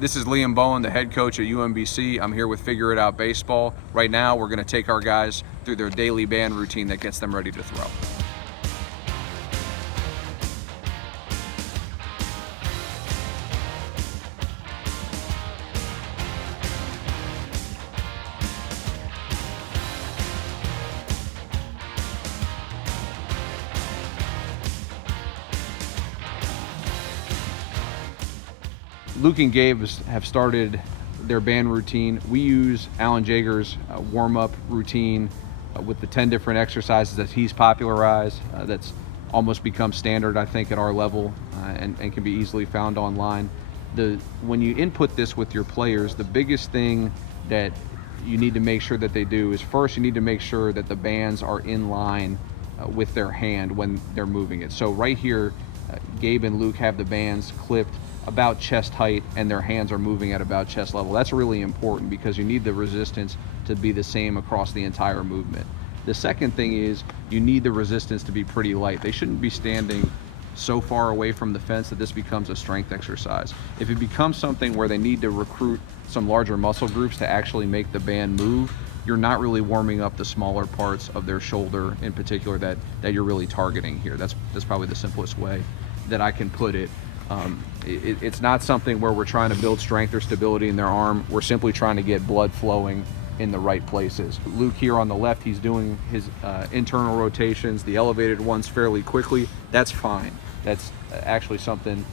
This is Liam Bowen, the head coach at UMBC. I'm here with Figure It Out Baseball. Right now, we're going to take our guys through their daily band routine that gets them ready to throw. Luke and Gabe have started their band routine. We use Alan Jager's warm-up routine with the 10 different exercises that he's popularized. That's almost become standard, I think, at our level and can be easily found online. When you input this with your players, the biggest thing that you need to make sure that they do is, first, you need to make sure that the bands are in line with their hand when they're moving it. So right here, Gabe and Luke have the bands clipped about chest height and their hands are moving at about chest level. That's really important because you need the resistance to be the same across the entire movement. The second thing is you need the resistance to be pretty light. They shouldn't be standing so far away from the fence that this becomes a strength exercise. If it becomes something where they need to recruit some larger muscle groups to actually make the band move, you're not really warming up the smaller parts of their shoulder in particular that you're really targeting here. That's probably the simplest way that I can put it. It's not something where we're trying to build strength or stability in their arm. We're simply trying to get blood flowing in the right places. Luke here on the left, he's doing his internal rotations, the elevated ones fairly quickly. That's fine. That's actually something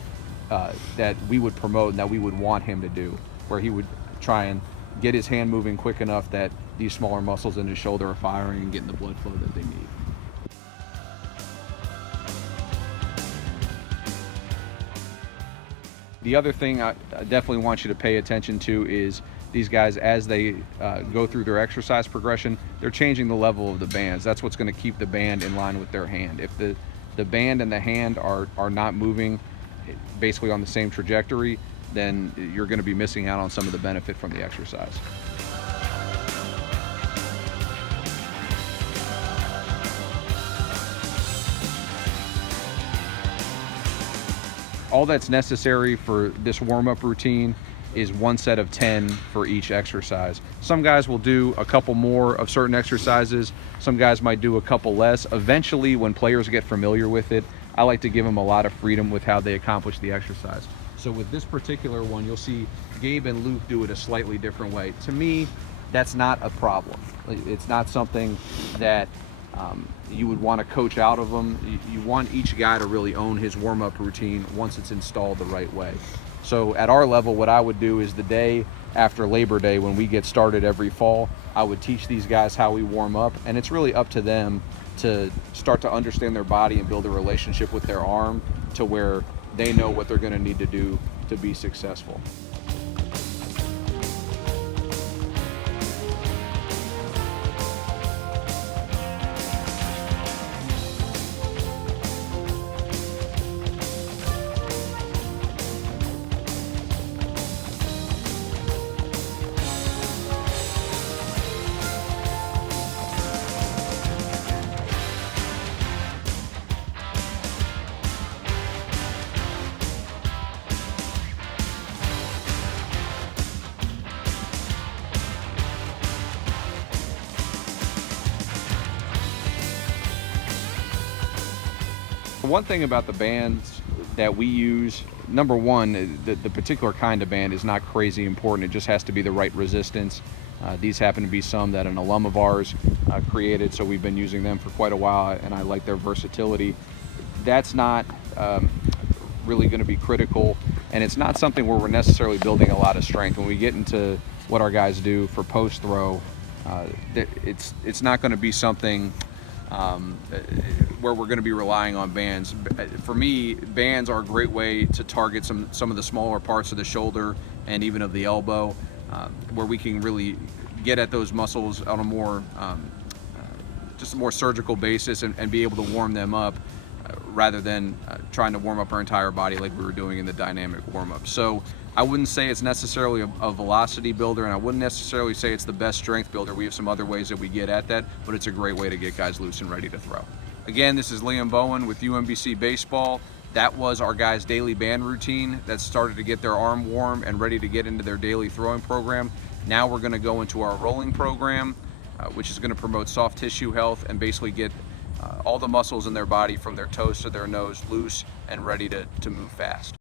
that we would promote and that we would want him to do, where he would try and get his hand moving quick enough that these smaller muscles in his shoulder are firing and getting the blood flow that they need. The other thing I definitely want you to pay attention to is these guys, as they go through their exercise progression, they're changing the level of the bands. That's what's going to keep the band in line with their hand. If the band and the hand are not moving basically on the same trajectory, then you're going to be missing out on some of the benefit from the exercise. All that's necessary for this warm-up routine is one set of 10 for each exercise. Some guys will do a couple more of certain exercises. Some guys might do a couple less. Eventually, when players get familiar with it, I like to give them a lot of freedom with how they accomplish the exercise. So with this particular one, you'll see Gabe and Luke do it a slightly different way. To me, that's not a problem. It's not something that you would want to coach out of them. You want each guy to really own his warm-up routine once it's installed the right way. So at our level, what I would do is the day after Labor Day, when we get started every fall, I would teach these guys how we warm up, and it's really up to them to start to understand their body and build a relationship with their arm to where they know what they're going to need to do to be successful. One thing about the bands that we use, number one, the particular kind of band is not crazy important. It just has to be the right resistance. These happen to be some that an alum of ours created, so we've been using them for quite a while, and I like their versatility. That's not really going to be critical, and it's not something where we're necessarily building a lot of strength. When we get into what our guys do for post throw, it's not going to be something where we're going to be relying on bands. For me, bands are a great way to target some of the smaller parts of the shoulder and even of the elbow, where we can really get at those muscles on a more just a more surgical basis and be able to warm them up rather than trying to warm up our entire body like we were doing in the dynamic warm-up. So I wouldn't say it's necessarily a velocity builder, and I wouldn't necessarily say it's the best strength builder. We have some other ways that we get at that, but it's a great way to get guys loose and ready to throw. Again, this is Liam Bowen with UMBC Baseball. That was our guys' daily band routine that started to get their arm warm and ready to get into their daily throwing program. Now we're going to go into our rolling program, which is going to promote soft tissue health and basically get all the muscles in their body from their toes to their nose loose and ready to move fast.